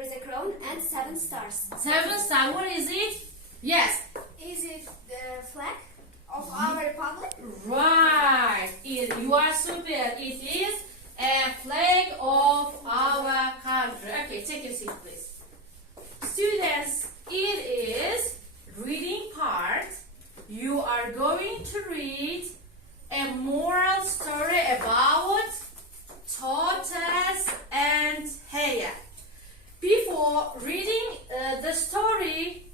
there is a crown and 7 stars. 7 stars. What is it? Yes. Is it the flag of our republic? Right. You are super. It is a flag of our country. Okay, take a seat, please. Students, it is reading part. You are going to read a moral story about tortoise and hare. Before reading the story,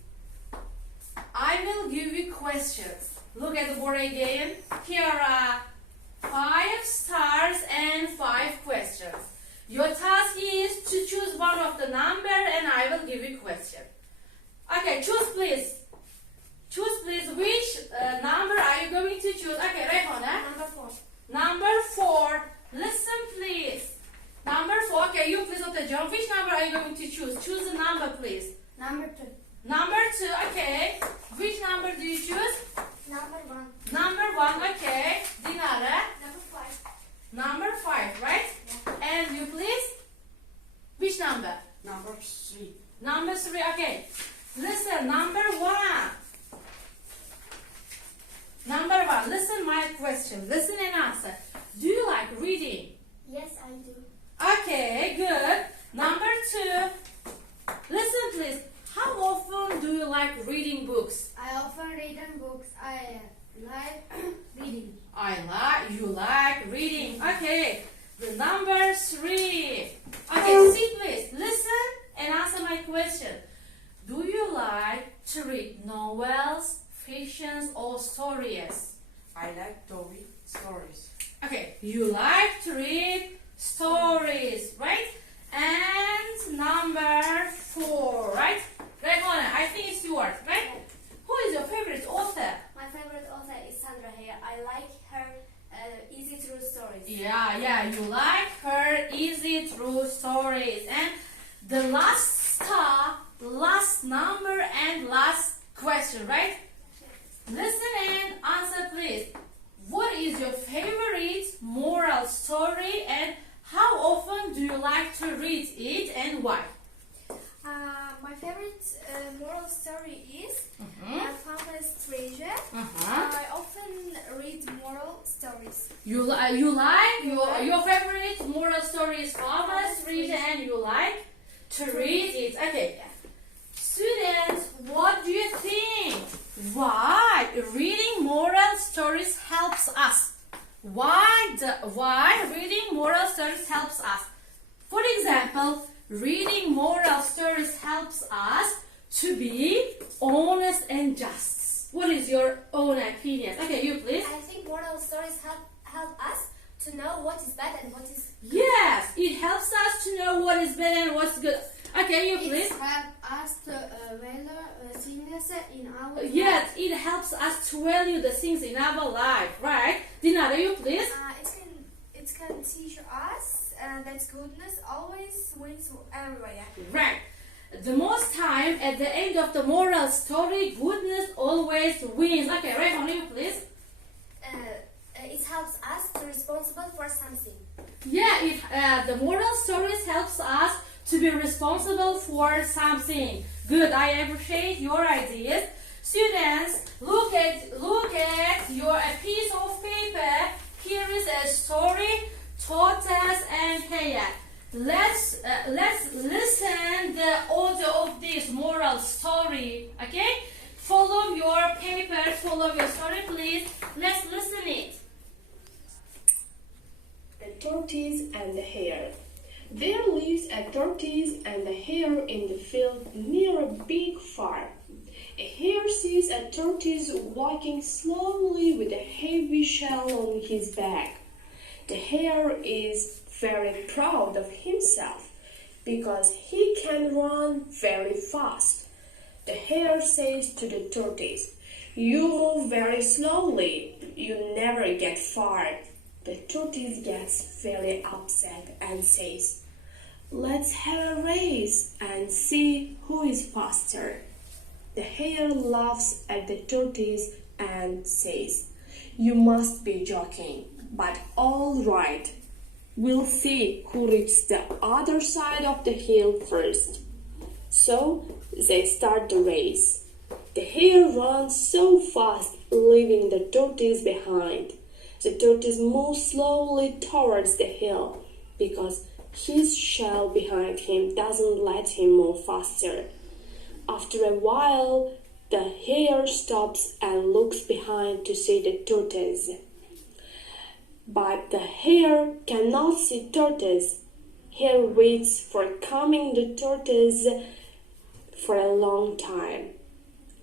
I will give you questions. Look at the board again. Here are 5 stars and 5 questions. Your task is to choose one of the number and I will give you question. Okay, choose please. Choose please which number are you going to choose? Okay, Rehana. Number 4. Number 4. Listen please. Number 4. Okay, you please Otacan. Which number are you going to choose? Choose the number please. Number 2. Number 2. Okay. Which number do you choose? Number 1. Number 1. Okay. Dinara. Number 5. Number 5, right? Yeah. And you please? Which number? Number 3. Number 3. Okay. Listen. Number 1. Number 1. Listen my question. Listen and answer. Do you like reading? Yes, I do. Okay, good. Number 2. Listen please. How often do you like reading books? I often read books. I like reading. You like reading. Okay. The number 3. Okay, sit please. Listen and answer my question. Do you like to read novels, fictions or stories? I like to read stories. Okay, you like to read stories, right? And number 4, right? Rehana, I think it's yours, right? Who is your favorite author? My favorite author is Sandra Hare. I like her easy true stories. Yeah, you like her easy true stories. And the last star, last number and last question, right? Listen and answer please. What is your favorite moral story and how often do you like to read it and why? My favorite moral story is Farmer's Treasure. I often read moral stories. You like your favorite moral story is Farmer's Treasure and you like to read it. Okay. Students, what do you think? Why reading moral stories helps us? Why reading moral stories helps us? For example, reading moral stories helps us to be honest and just. What is your own opinion? Okay, you please. I think moral stories help us to know what is bad and what is good. Yes, it helps us to know what is bad and what's good. Okay, you please. It helps us to value things in our life. Yes, it helps us to value the things in our life, right? Dinara, you please. It can teach us that goodness always wins everywhere. Right. The most time at the end of the moral story, goodness always wins. Okay, Rehana, you please. It helps us to be responsible for something. Yeah, the moral stories helps us to be responsible for something. Good, I appreciate your ideas. Students, look at a piece of paper. Here is a story, tortoise and hare. Let's listen the audio of this moral story. Okay? Follow your paper, follow your story, please. Let's listen it. The tortoise and the hare. There lives a tortoise and a hare in the field near a big farm. A hare sees a tortoise walking slowly with a heavy shell on his back. The hare is very proud of himself because he can run very fast. The hare says to the tortoise, "You move very slowly. You never get far." The tortoise gets very upset and says, "Let's have a race and see who is faster." The hare laughs at the tortoise and says, "You must be joking, but all right. We'll see who reaches the other side of the hill first." So they start the race. The hare runs so fast, leaving the tortoise behind. The tortoise moves slowly towards the hill because his shell behind him doesn't let him move faster. After a while, the hare stops and looks behind to see the tortoise. But the hare cannot see tortoise. Hare waits for coming the tortoise for a long time.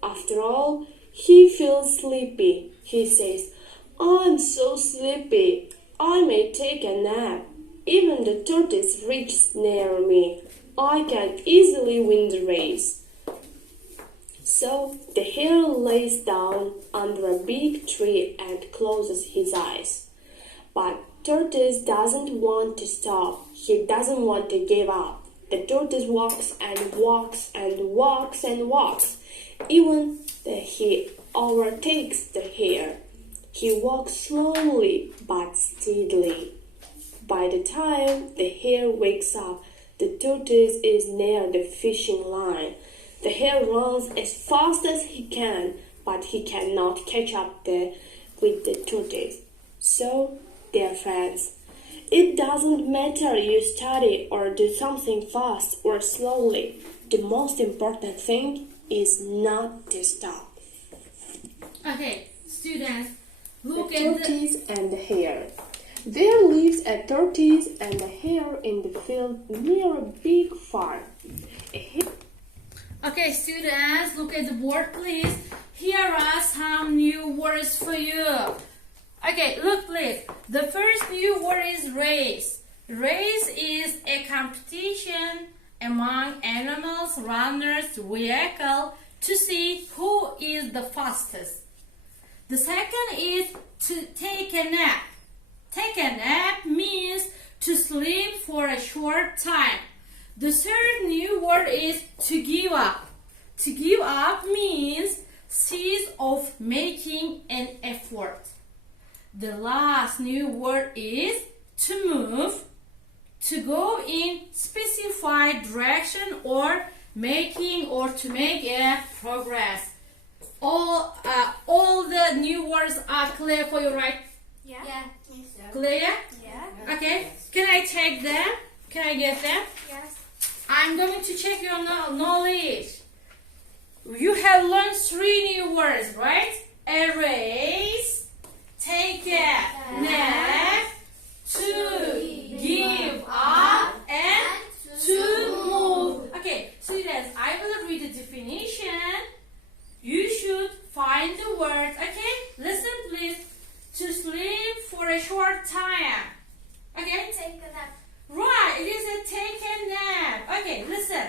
After all, he feels sleepy. He says, "I'm so sleepy. I may take a nap. Even the tortoise reaches near me. I can easily win the race." So the hare lays down under a big tree and closes his eyes. But tortoise doesn't want to stop. He doesn't want to give up. The tortoise walks and walks and walks and walks. Even that he overtakes the hare. He walks slowly but steadily. By the time the hare wakes up, the tortoise is near the fishing line. The hare runs as fast as he can, but he cannot catch up with the tortoise. So, dear friends, it doesn't matter you study or do something fast or slowly. The most important thing is not to stop. Okay, students, look The at the... tortoise and the hare. There lives a tortoise and a hare in the field near a big farm. Okay, students, look at the board, please. Here are some new words for you. Okay, look, please. The first new word is race. Race is a competition among animals, runners, vehicle to see who is the fastest. The second is to take a nap. Take a nap means to sleep for a short time. The third new word is to give up. To give up means cease of making an effort. The last new word is to move, to go in specified direction or to make a progress. All the new words are clear for you, right? Yeah. Clear? Yeah. Okay. Can I check them? Can I get them? Yes. I'm going to check your knowledge. You have learned 3 new words, right? Erase, take a nap, to give up, and to move. Okay, students, I will read the definition. You should find the words. Okay, listen please. To sleep for a short time. Okay? Take a nap. Right, it is a take a nap. Okay, listen.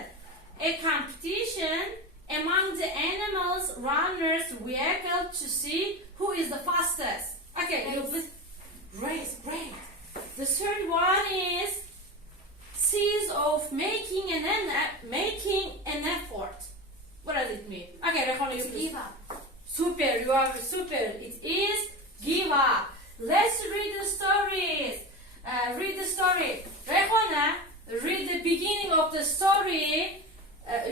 A competition among the animals, runners, vehicle to see who is the fastest. Okay, you please. Race, great. The third one is cease of making an effort. What does it mean? Okay, Rekhana, you To please. give up. Super, you are super. It is give up. Let's read the stories. Read the story. Rekhana, read the beginning of the story.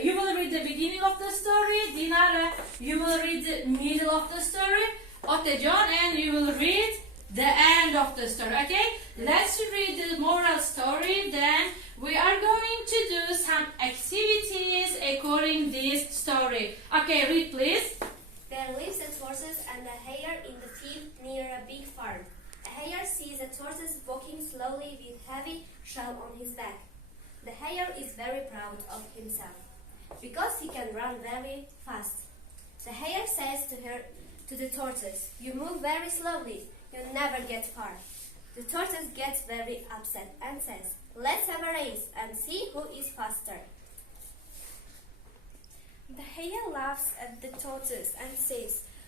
You will read the beginning of the story. Dinara, you will read the middle of the story. Otejon, and you will read the end of the story. Okay? Let's read the moral story. Then we are going to do some activities according this story. Okay, read please. There lives a tortoise and a hare in the field near a big farm. A hare sees a tortoise walking slowly with heavy shell on his back. The hare is very proud of himself because he can run very fast. The hare says to the tortoise, "You move very slowly. You'll never get far." The tortoise gets very upset and says, "Let's have a race and see who is faster." The hare laughs at the tortoise and says,